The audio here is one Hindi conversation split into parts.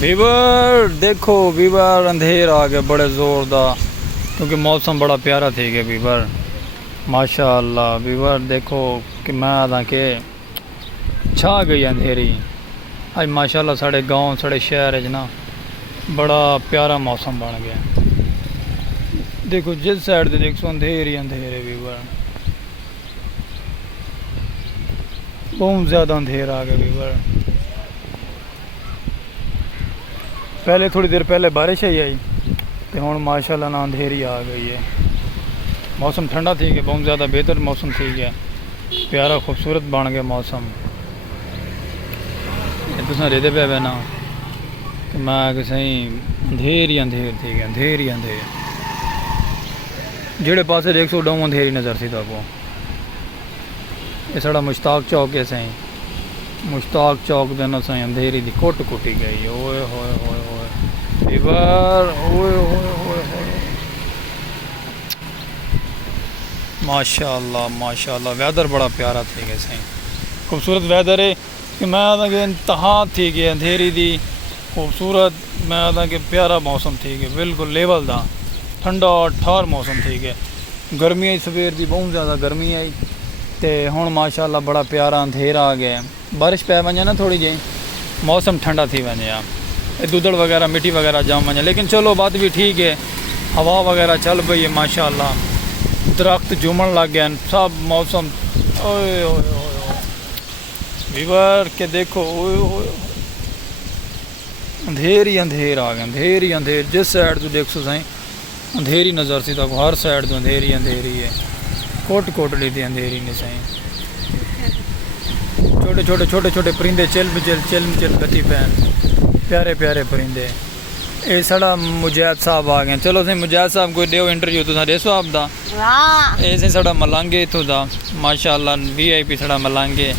ਵੀਵਰ देखो ਵੀਵਰ अंधेर आ गया बड़े ज़ोरदार क्योंकि मौसम बड़ा प्यारा थी गया ਵੀਵਰ माशाअल्लाह ਵੀਵਰ देखो कि मैं आदा के छा गई अंधेरी आज माशाअल्लाह साढ़े गांव साढ़े शहर च ना बड़ा प्यारा मौसम बन गया। देखो जिस साइड से देखो अंधेर ही अंधेर है ਵੀਵਰ बहुत ज़्यादा अंधेर आ गया ਵੀਵਰ। पहले थोड़ी देर पहले बारिश आई तो हुण माशाअल्लाह ना अंधेरी आ गई है। मौसम ठंडा थी गया बहुत ज़्यादा बेहतर मौसम थी गया प्यारा खूबसूरत बन गया मौसम। तुसां रेदे पे ना कि मैं कि सही अंधेर ही अंधेर थी गया अंधेर ही अंधेर जेड़े पासे देख सो डाऊं अंधेरी नज़र सी तको। ये साड़ा मुश्ताक चौक है सही मुश्ताक चौक देना सही अंधेरी दी कोट कुटी गई। ओए होए होए होए ਵੀਵਰ ओए होए होए होए माशाअल्लाह माशाअल्लाह वेदर बड़ा प्यारा थी गया सही खूबसूरत वेदर है कि मैं आदा कि इंतहा थी गया अंधेरी दी खूबसूरत मैं आदा कि प्यारा मौसम थी गया बिल्कुल लेवल दा ठंडा ठार मौसम थी गया। गर्मी आई सवेर दी बहुत ज़्यादा गर्मी आई तो हुण माशाअल्लाह बड़ा प्यारा अंधेरा आ गया। बारिश पै वजे ना थोड़ी जी मौसम ठंडा थी वजे दुदड़ वगैरह मिट्टी वगैरह जम वजे लेकिन चलो बात भी ठीक है हवा वगैरह चल पई है माशाअल्लाह दरख्त झूमन लग गए सब मौसम। ओए ओए ओए ਵੀਵਰ के देखो ओए ओए अंधेर ही अंधेर आ गया अंधेर ही अंधेर जिस साइड तो देख सो सही अंधेरी नज़र सी तक हर साइड तो अंधेरी अंधेरी है कोट कोट ली थी अंधेरी ने सही। छोटे छोटे छोटे छोटे परिंदे चिल गति पैन प्यारे प्यारे परिंदे। ये साड़ा मुजाहिद साहब आ गए चलो सही मुजाहिद साहब कोई देओ इंटरव्यू तुसा देसो आप दा ऐसे साड़ा मलांगे इथों दा माशाअल्लाह VIP साड़ा मलांगे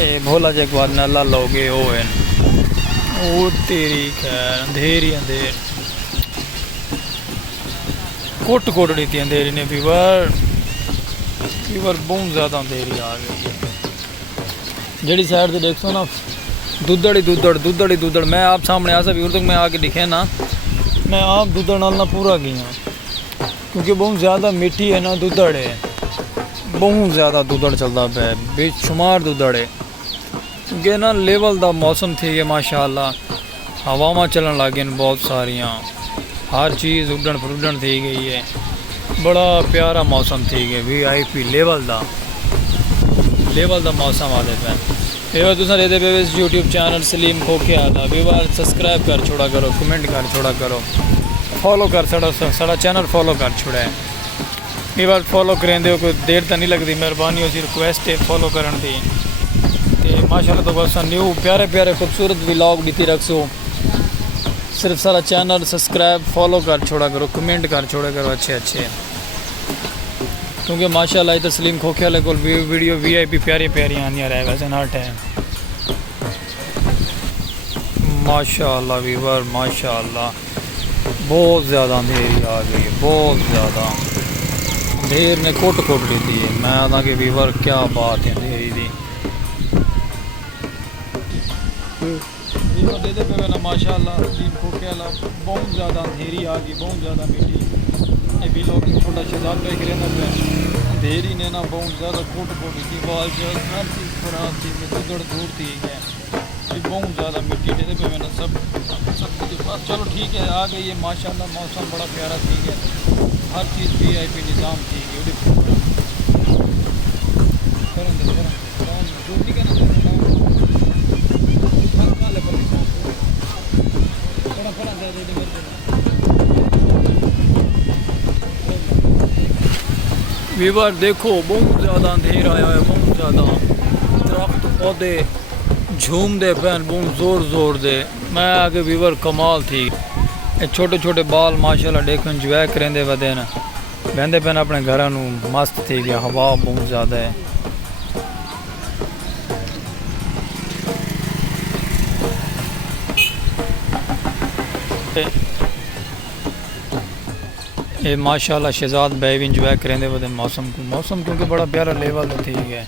ए भोला जे बाद नाला लोगे ओ है ओ तेरी खैर अंधेर ही अंधेर कोट कोट दी थी अंधेरी ने ਵੀਵਰ बहुत ज़्यादा अंधेरी आ गई। जड़ी साइड से देखो ना दुदड़ ही दुदड़ मैं आप सामने आ सभी तक मैं आके दिखे ना मैं आप दुदड़ नाल ना पूरा गया क्योंकि बहुत ज़्यादा मिट्टी है ना दुदड़ है बहुत ज़्यादा दुदड़ चलता पे बेशुमार दुदड़ है क्योंकि ना लेवल दा मौसम थी है माशाअल्लाह हवावां चलन लग गई बहुत सारियाँ हर चीज़ उड़न फुड़न थी गई है बड़ा प्यारा मौसम थी गया VIP लेवल दा मौसम आते पे। ਵੀਵਰ तुसां रेदे पे इस YouTube चैनल सलीम खोखिया दा ਵੀਵਰ सब्सक्राइब कर छोड़ा करो कमेंट कर छोड़ा करो फॉलो कर साड़ा चैनल फॉलो कर छोड़ा है ਵੀਵਰ फॉलो करें दो कोई देर तो नहीं लगती मेहरबानी उसी रिक्वेस्ट है फॉलो करने दी तो माशाल्लाह तो बस न्यू प्यारे प्यारे खूबसूरत व्लॉग दी रखो सिर्फ सारा चैनल सब्सक्राइब फॉलो कर छोड़ा करो कमेंट कर छोड़ा करो अच्छे क्योंकि माशाअल्लाह इधर सलीम खोखिया को वीडियो VIP प्यारी प्यारी आनियाँ रह वैसे हर टाइम माशाअल्लाह ਵੀਵਰ माशाअल्लाह बहुत ज़्यादा अंधेरी आ गई है बहुत ज़्यादा अंधेर ने कोट ली थी मैं आदा कि ਵੀਵਰ क्या बात है अंधेरी दी दे दे पे ना माशाअल्लाह सलीम खोखिया बहुत ज़्यादा अंधेरी आ गई बहुत ज़्यादा मिट्टी ये भी लोग छोटा शहजाद पे रहना पे अंधेरी ने ना बहुत ज़्यादा कोट दीवार जो हर चीज़ खराब थी दुदड़ दूर थी है बहुत ज़्यादा मिट्टी दे पे मैंने सब कुछ बस चलो ठीक है आ गई है माशाअल्लाह मौसम बड़ा प्यारा थी है हर चीज़ VIP निज़ाम थी ਵੀਵਰ देखो बहुत ज़्यादा अंधेरा आया है बहुत ज़्यादा दरख्त पौधे झूमते पैन बहुत ज़ोर दे मैं आगे ਵੀਵਰ कमाल थी छोटे छोटे बाल माशाल्लाह देखन इंजॉय करेंदे वदे न बहते पैन अपने घर मस्त थी गया हवा बहुत ज़्यादा है। ये माशाल्लाह शहजाद भाई भी इंजॉय करेंदे वदे मौसम क्योंकि बड़ा प्यारा लेवल थी गया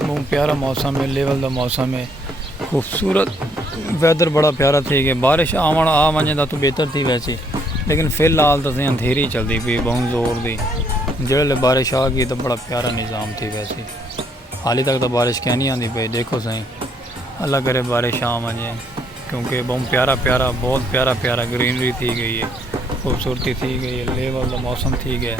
बहुत प्यारा मौसम है लेवल का मौसम है खूबसूरत वैदर बड़ा प्यारा थी कि बारिश आवन आ वञे तो बेहतर थी वैसे, लेकिन फिलहाल तो अंधेरी चलती पई बहुत ज़ोर दी। जेल्लै बारिश आ गई तो बड़ा प्यारा निज़ाम थी वैसे। हाली तक तो बारिश क्या नहीं आती पई, देखो सही अल्लाह करे बारिश आ वञे, क्योंकि बहुत प्यारा प्यारा बहुत प्यारा प्यारा ग्रीनरी थी गई है, खूबसूरती थी गई है, लेवल का मौसम थी गया।